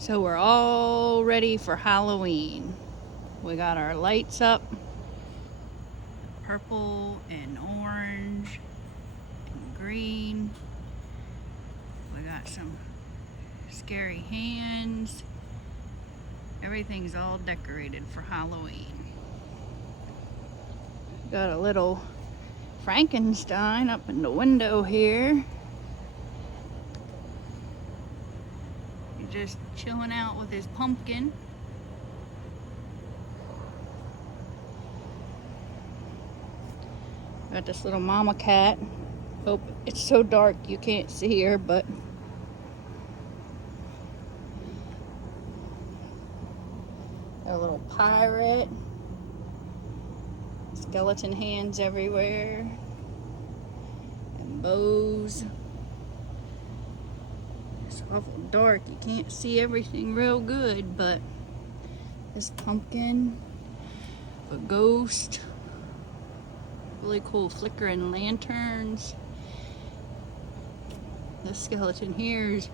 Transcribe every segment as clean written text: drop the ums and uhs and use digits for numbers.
So we're all ready for Halloween. We got our lights up, purple and orange and green. We got some scary hands. Everything's all decorated for Halloween. Got a little Frankenstein up in the window here. Just chilling out with his pumpkin. Got this little mama cat. Hope it's so dark you can't see her, but got a little pirate. Skeleton hands everywhere. And bows. It's awful dark, you can't see everything real good, but this pumpkin, a ghost, really cool flickering lanterns. This skeleton here's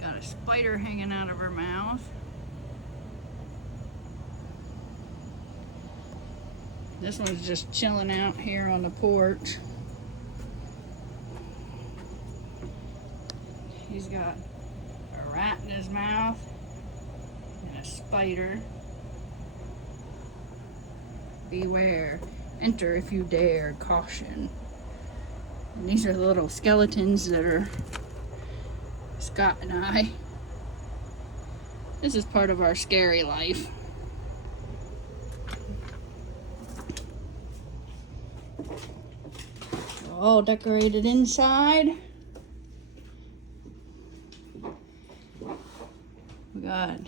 got a spider hanging out of her mouth. This one's just chilling out here on the porch. He's got a rat in his mouth and a spider. Beware, enter if you dare, caution. And these are the little skeletons that are Scott and I. This is part of our scary life. We're all decorated inside. We got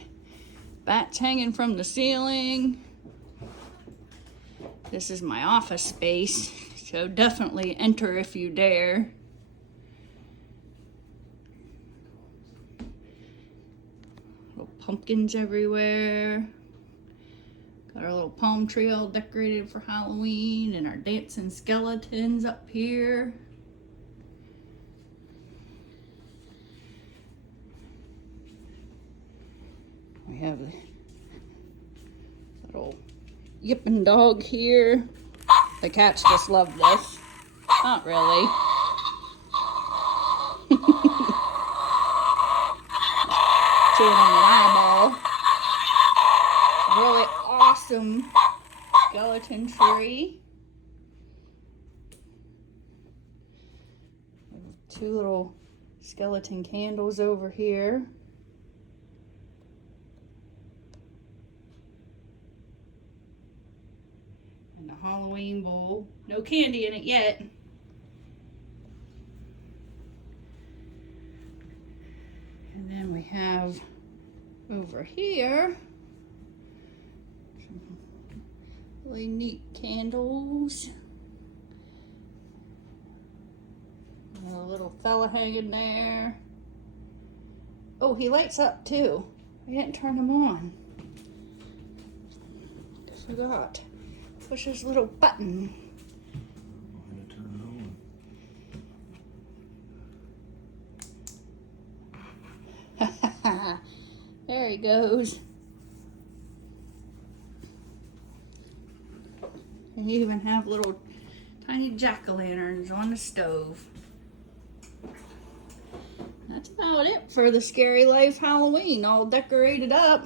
bats hanging from the ceiling. This is my office space, so definitely enter if you dare. Little pumpkins everywhere. Got our little palm tree all decorated for Halloween, and our dancing skeletons up here. We have a little yipping dog here. The cats just love this. Not really. Chewing on an eyeball. Really awesome skeleton tree. Two little skeleton candles over here. And the Halloween bowl. No candy in it yet. And then we have over here some really neat candles. And a little fella hanging there. Oh, he lights up too. I didn't turn him on. Forgot. Push this little button. I'm gonna turn it on. There he goes. And you even have little tiny jack-o'-lanterns on the stove. That's about it for the Scary Life Halloween, all decorated up.